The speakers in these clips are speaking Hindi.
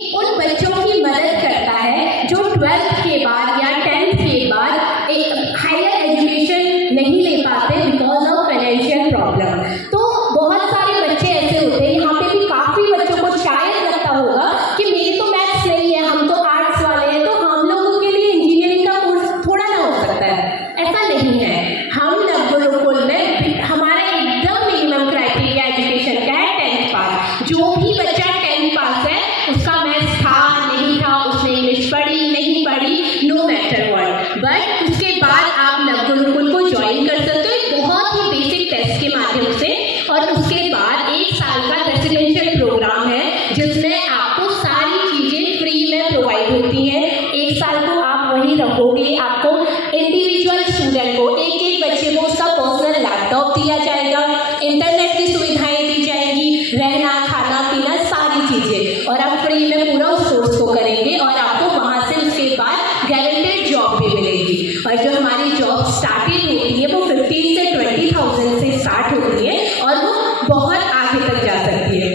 उन बच्चों की मदद करता है जो 12th के बाद या 10th के बाद एक हायर एजुकेशन नहीं ले पाते बिकॉज ऑफ फाइनेंशियल प्रॉब्लम। तो बहुत सारे बच्चे ऐसे होते हैं, यहाँ पे भी काफ़ी बच्चों को शायद लगता होगा कि मेरी तो मैथ्स नहीं है, हम तो आर्ट्स वाले हैं, तो हम लोगों के लिए इंजीनियरिंग का कोर्स थोड़ा ना हो सकता है। ऐसा नहीं है। हम नवगुरुकुल में हमारा एकदम मिनिमम क्राइटेरिया एजुकेशन का है 10th पास। जो भी बच्चा 10th पास है, उसका मैथ्स था नहीं था, उसने इंग्लिश पढ़ी नहीं पढ़ी, नो मैटर व्हाट, बट उसके बाद आप नवगुरुकुल को ज्वाइन कर सकते हो एक बहुत ही बेसिक टेस्ट के माध्यम से। और उसके बाद 1 साल का रेसिडेंशियल प्रोग्राम है जिसमें आपको सारी चीज़ें फ्री में प्रोवाइड होती हैं। 1 साल को आप वहीं रहोगे। आपको इंडिविजुअल स्टूडेंट को एक बच्चे को उसका पर्सनल लैपटॉप दिया जाएगा, इंटरनेट की सुविधाएं दी जाएगी, रहना खाना पीना सारी चीज़ें, और आप फ्री में पूरा उस कोर्स को करेंगे। और आपको वहाँ से उसके बाद गारंटेड जॉब भी मिलेगी। और जो हमारी जॉब स्टार्टिंग होती है वो 15 से 20,000 से स्टार्ट होती है और वो बहुत आगे तक जा सकती है।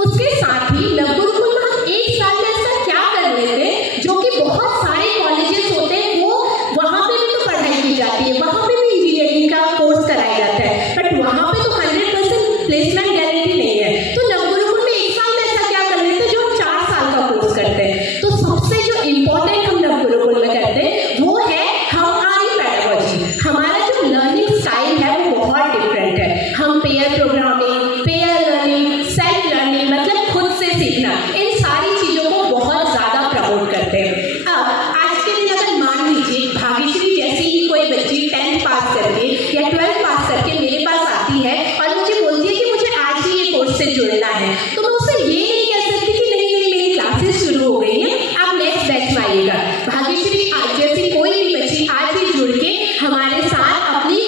उसके साथ ही नवगुरुकुल में हम 1 साल में ऐसा क्या कर लेते हैं जो कि बहुत सारे कॉलेजेस होते हैं वो वहाँ पे भी तो पढ़ाई की जाती है, वहाँ पे भी इंजीनियरिंग का कोर्स कराया जाता है, बट वहाँ पे तो 100% प्लेसमेंट गारंटी नहीं है। तो नवगुरुकुल में 1 साल में ऐसा क्या कर लेते हैं जो हम 4 साल का कोर्स करते हैं। तो सबसे जो इम्पोर्टेंट हम नवगुरुकुल में करते हैं वो है हमारी पेडागोजी। हमारा जो लर्निंग स्टाइल है वो बहुत डिफरेंट है। हम pair programming, pair learning, self learning मतलब खुद से सीखना, इन सारी चीज़ों को बहुत ज़्यादा प्रमोट करते हैं। अब आज के दिन अगर मान लीजिए भाग्यश्री जैसी ही कोई बच्ची 10th पास करके या 12th पास करके मेरे पास आती है और मुझे बोलती है कि मुझे आज ही ये कोर्स से जुड़ना है, तो मैं उससे ये नहीं कह सकती कि नहीं नहीं मेरी क्लासेस शुरू हो गई हैं, आप नेक्स्ट बैच में आइएगा। भाग्यश्री आज जैसी कोई भी बच्ची आज ही जुड़ के हमारे साथ अपनी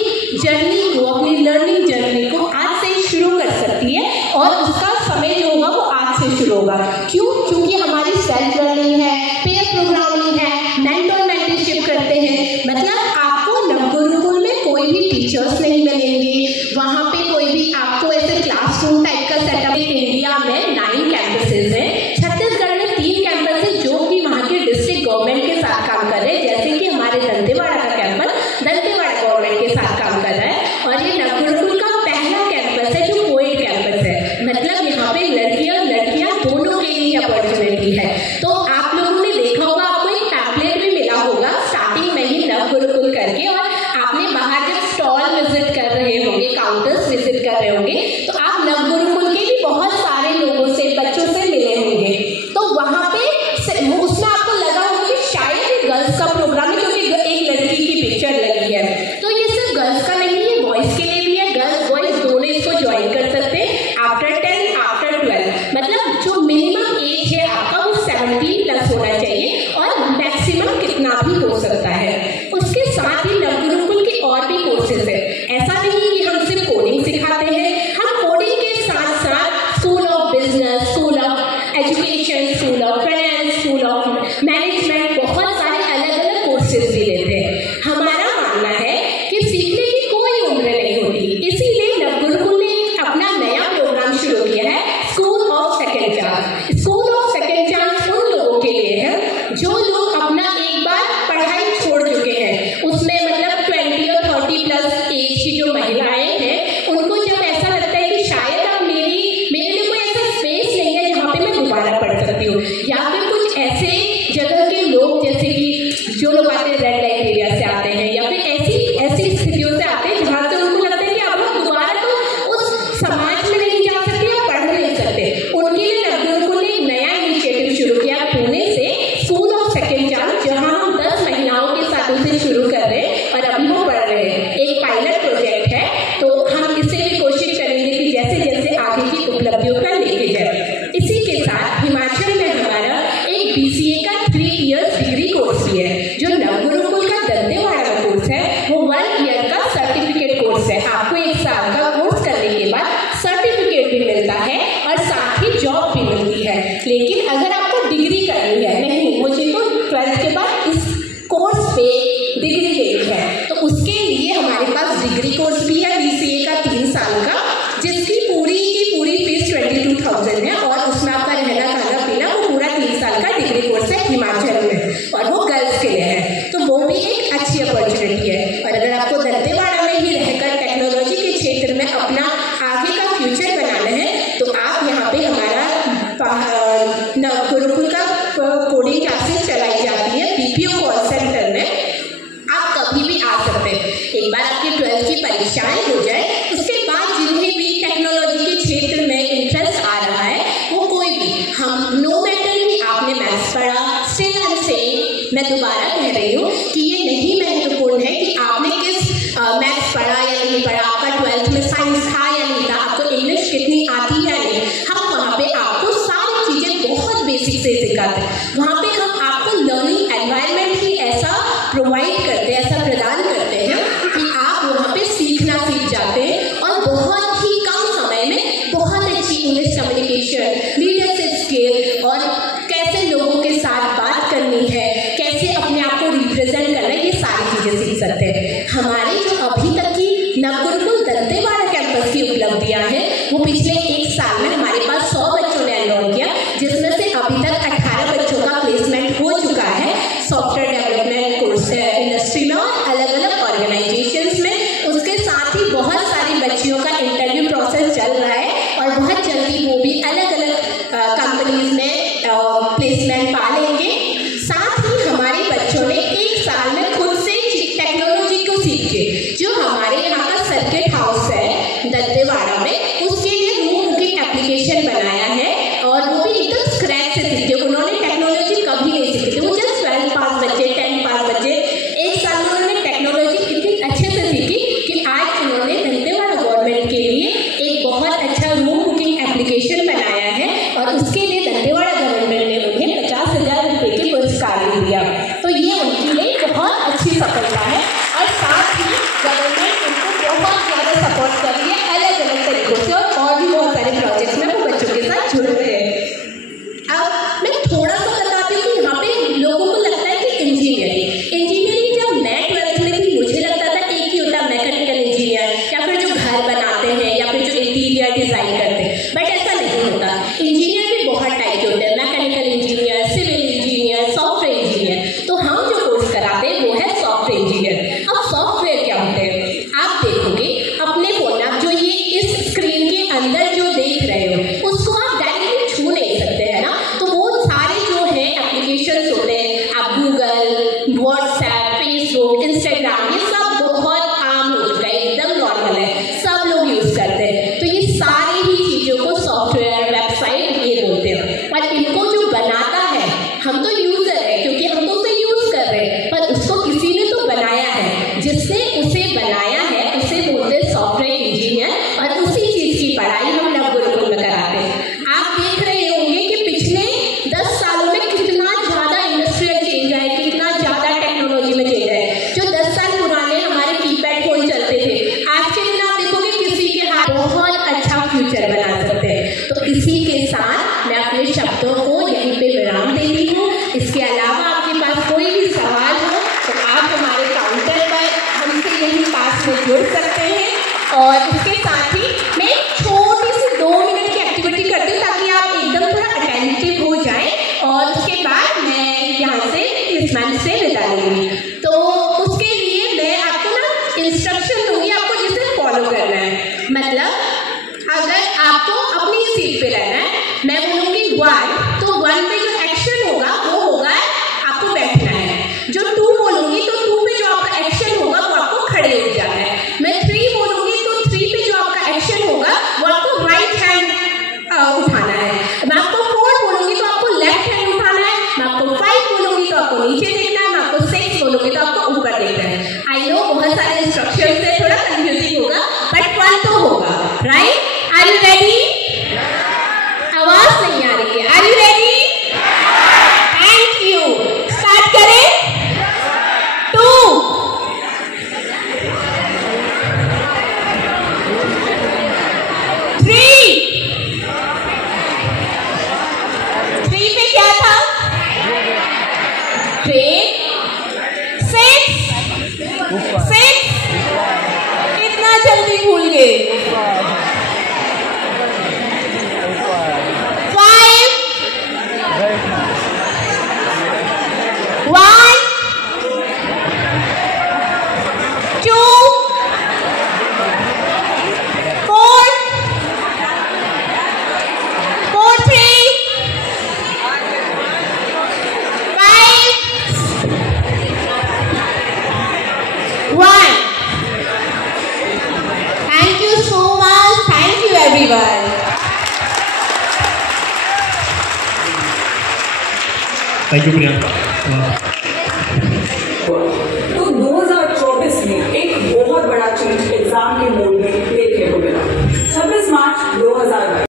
जर्नी को, अपनी लर्निंग जर्नी को आज से ही शुरू कर सकती है। और उसका समय जो होगा वो आज से शुरू होगा। क्यों? क्योंकि हमारी सेल्फ लर्निंग है, पेयर प्रोग्रामिंग है, मेंटर मेंटरशिप करते हैं। मतलब आपको नवगुरुकुल में कोई भी टीचर्स नहीं मिलेंगे, वहाँ पे कोई भी आपको ऐसे क्लासरूम टाइप का सेटअप। इंडिया में 9 कैंपसेस हैं, छत्तीसगढ़ में 3 कैंपस है जो कि वहाँ के डिस्ट्रिक्ट गवर्नमेंट के साथ काम कर रहे हैं, जैसे कि हमारे दंतेवाड़ा का कैंपस दंतेवाड़ा गवर्नमेंट के साथ काम कर रहा है। और ये नवगुरुकुल का पहला कैंपस है जो कोएड कैंपस है, मतलब यहाँ पे लड़कियाँ और लड़कियाँ दोनों के लिए अपॉर्चुनिटी है। तो आप लोगों ने देखा होगा, आपको एक पैम्पलेट भी मिला होगा स्टार्टिंग में ही नवगुरुकुल करके, और आपने बाहर जब स्टॉल विजिट कर रहे होंगे, काउंटर्स विजिट कर रहे होंगे, तो आप नवगुरुकुल के भी बहुत सारे लोगों से, बच्चों से मिले होंगे। तो वहाँ पे उसमें आपको लगा होगा कि शायद ये गर्ल्स का प्रोग्राम है क्योंकि एक लड़की की पिक्चर लगी है। तो ये सिर्फ गर्ल्स का नहीं है, बॉयज़ के लिए भी है। गर्ल्स बॉयज़ दोनों इसको ज्वाइन कर सकते हैं आफ्टर 10 आफ्टर 12। मतलब जो मिनिमम एज है आपका वो 17+ होना चाहिए और मैक्सिमम कितना भी हो सकता है। उसके साथ ही नवगुरुकुल के और भी कोर्सेज है। ऐसा नहीं कि हम सिर्फ कोडिंग सिखाते हैं, हम कोडिंग के साथ साथ school of business, school of education, school of finance, school of management, बहुत सारे अलग अलग कोर्सेज भी लेते हैं। हमारा मानना है कि सीखने की कोई उम्र नहीं होती, इसीलिए नवगुरुकुल ने अपना नया प्रोग्राम शुरू किया है, school of second chance. School of second chance उन लोगों के लिए है जो लोग अपना एक बार पढ़ाई छोड़ चुके हैं, उसमें मतलब 20 और 30+ एज की जो महिलाएं हैं, उनको जब ऐसा लगता है कि शायद अब मेरे लिए कोई ऐसा स्पेस नहीं है जहाँ पे मैं दोबारा पढ़ सकती हूँ, या फिर कुछ ऐसे जगह के लोग जैसे कि जो लोग आते हैं रेड लाइट एरिया से आते हैं, या फिर ऐसी स्थितियों से आते हैं जहाँ से उनको लगता है कि अब हम दोबारा तो उस समाज में नहीं जा सकते या पढ़ नहीं सकते। उनके लिए नवगुरुकुल ने एक नया इनिशिएटिव शुरू किया पुणे से, स्कूल ऑफ सेकेंड चांस, जहाँ हम 10 महिलाओं के साथ उसे शुरू कर रहे हैं और अभी वो पढ़ रहे हैं। एक पायलट प्रोजेक्ट है, तो हम इससे भी कोशिश करेंगे कि जैसे जैसे आगे की उपलब्धियों पर लेके जाए। इसी के साथ हिमाचल में हमारा एक BCA का 3 इयर्स डिग्री कोर्स भी है। जो नवगुरुकुल का दंतेवाड़ा का कोर्स है वो 1 ईयर का सर्टिफिकेट कोर्स है। आपको 1 साल का कोर्स करने के बाद सर्टिफिकेट भी मिलता है और साथ ही जॉब भी मिलती है। लेकिन अगर आपको डिग्री करनी है, नहीं मुझे तो 12th के बाद इस कोर्स पे डिग्री लेनी है, तो उसके लिए हमारे पास डिग्री कोर्स भी है BCA का 3 साल का, जिसकी पूरी की पूरी फीस 22,000 है और उसमें आपका रहना खाना पीना वो पूरा 3 साल का डिग्री कोर्स है हिमाचल में और वो गर्ल्स के लिए है, तो वो भी एक अच्छी अपॉर्चुनिटी है। और अगर आपको दंतेवाड़ा में ही रहकर टेक्नोलॉजी के क्षेत्र में अपना आगे का फ्यूचर बनाना है तो आप यहाँ पे हमारा गुरुकुल का कोडिंग क्लासेस चलाई जाती है BPO कॉल सेंटर में, आप कभी भी आ सकते हैं। एक बार आपकी 12th की परीक्षाएं हो जाए उसके बाद जिन्हें भी टेक्नोलॉजी के क्षेत्र में इंटरेस्ट आ रहा है वो कोई भी, हम नो मैटर कि आपने मैथ्स पढ़ा, स्टिल आई एम सेइंग, मैं दोबारा कह रही हूँ कि ये नहीं महत्वपूर्ण है कि आपने किस मैथ्स पढ़ा या नहीं पढ़ा, आपका 12th में साइंस था या नहीं था, आपको इंग्लिश कितनी आती है या नहीं, हम वहाँ पे आपको सारी चीज़ें बहुत बेसिक से सिखाते हैं। वहाँ पे हम आपको लर्निंग एनवायरनमेंट ही ऐसा प्रोवाइड करते हैं, ऐसा प्रदान करते हैं कि आप वहाँ पे सीखना सीख जाते हैं और बहुत ही कम समय में बहुत अच्छी इंग्लिश कम्युनिकेशन, लीडरशिप स्किल और कैसे लोगों के साथ बात करनी है, कैसे अपने आप को रिप्रेजेंट करना है, ये सारी चीज़ें सीख सकते हैं। हमारी जो अभी तक की नवगुरुकुल दंतेवाड़ा कैंपस की उपलब्धियाँ हैं वो पिछले 1 साल में हमारे पास 100 बच्चों ने एनरोल किया, जिसमें से अभी तक 18 बच्चों का प्लेसमेंट हो चुका है सॉफ्टवेयर डेवलपमेंट कोर्स इंडस्ट्री में और अलग अलग ऑर्गेनाइजेशंस में। उसके साथ ही बहुत सारी बच्चियों का इंटरव्यू प्रोसेस चल रहा है और बहुत जल्दी वो भी अलग अलग कंपनीज में प्लेसमेंट पा लेंगे। साथ ही हमारे बच्चों ने 1 साल में खुद से टेक्नोलॉजी को सीख के, जो हमारे यहाँ का सर्किट हाउस है दंतेवाड़ा में, उसके लिए रूम बुकिंग एप्लीकेशन बनाया है और वो भी एकदम स्क्रैच से सीखे। उन्होंने टेक्नोलॉजी कभी नहीं सीखी थी, वो जस्ट 12 पास बच्चे, 10 पास बच्चे 1 साल में उन्होंने टेक्नोलॉजी इतनी अच्छे से सीखी कि आज उन्होंने दंतेवाड़ा गवर्नमेंट के लिए एक बहुत अच्छा रूम बुकिंग एप्लीकेशन बनाया है और उसके लिए दंतेवाड़ा गवर्नमेंट ने उन्हें 50,000 रुपये के पुरस्कार भी दिया। तो ये उनके लिए बहुत अच्छी सफलता है और साथ ही गवर्नमेंट उनको बहुत ज़्यादा सपोर्ट कर रही है अलग अलग तरीकों से और भी बहुत सारे प्रोजेक्ट्स में वो बच्चों के साथ जुड़ रहे हैं। अब मैं थोड़ा सा बताती हूँ कि यहाँ पे लोगों को लगता है कि इंजीनियरिंग जब मैं 12th में थी मुझे लगता था एक ही होता मैकेनिकल इंजीनियर या फिर जो घर बनाते हैं या फिर जो इंटीरियर डिज़ाइन करते हैं, बट ऐसा नहीं होता। इंजीनियर भी बहुत टाइप के होते हैं, mechanical engineer, civil engineer, software engineer. तो हम जो कोर्स कराते हैं वो है सॉफ्टवेयर इंजीनियर। अब सॉफ्टवेयर क्या होते हैं आप देखोगे अपने फोन, आप जो ये इस स्क्रीन के अंदर जो देख रहे हो उसको आप डायरेक्टली छू नहीं सकते हैं ना, तो वो सारे जो है एप्लीकेशंस होते हैं, आप गूगल, व्हाट्सएप, फेसबुक, इंस्टाग्राम, ये सब बहुत आम हो चुका है, एकदम नॉर्मल है, सब लोग यूज करते हैं। तो ये सारी ही चीज़ों को सॉफ्टवेयर, वेबसाइट ये बोलते हैं और इनको जो बनाता है, हम तो यूजर है क्योंकि हम तो उसे यूज कर रहे हैं, पर उसको किसी ने तो बनाया है, जिसने उसे बनाया है उसे बोलते हैं सॉफ्टवेयर इंजीनियर और उसी चीज की पढ़ाई हम नवगुरुकुल में कराते हैं। आप देख रहे होंगे कि पिछले 10 सालों में कितना ज्यादा इंडस्ट्रियल चेंज है, कितना ज्यादा टेक्नोलॉजी में चेंज है। जो 10 साल पुराने हमारे कीपैड फोन चलते थे, आज के दिन आप देखोगे किसी के हाथ बहुत अच्छा फ्यूचर बना सकते हैं। तो इसी के साथ मैं अपने शब्दों को यहीं पे विराम देती हूँ। इसके अलावा आपके पास कोई भी सवाल हो तो आप हमारे काउंटर पर हमसे यहीं पास में जुड़ सकते हैं। और इसके साथ ही मैं एक छोटी सी 2 मिनट की एक्टिविटी करती हूँ ताकि आप एकदम थोड़ा अटेंटिव हो जाएं और उसके बाद मैं यहाँ से इस मंच से विदा लूँगी। तो उसके लिए मैं आपको ना इंस्ट्रक्शन दूँगी, आपको जिसे फॉलो करना है। मतलब अगर आपको अपनी सीट पे रहना है, मैं बोलूँगी 1, तो 1 पे जो एक्शन होगा वो होगा आपको बैठना है। जो 2 बोलूँगी तो 2 पे जो आपका एक्शन होगा वो आपको खड़े हो जाना है। मैं 3 बोलूँगी तो 3 पे जो आपका एक्शन होगा वो आपको राइट हैंड उठाना है। मैं आपको 4 बोलूँगी तो आपको लेफ्ट हैंड उठाना है। मैं आपको 5 बोलूँगी तो आपको नीचे देखना है। मैं आपको 6 बोलूँगी तो आपको ऊपर देखना है। आई नो बहुत सारे इंस्ट्रक्शन से थोड़ा कंफ्यूजिंग होगा बट फन तो होगा, राइट? Are you ready? आवाज नहीं आ रही है। Are you ready? Thank you. Start करें। 2 3 पे क्या था? 3 6 इतना जल्दी भूल गए। 5 1. Thank you so much. Thank you everyone. Thank you Priyanka. तो 2024 में एक बहुत बड़ा चेंज एग्जाम के मोड में देखने को मिला। 26 मार्च 2022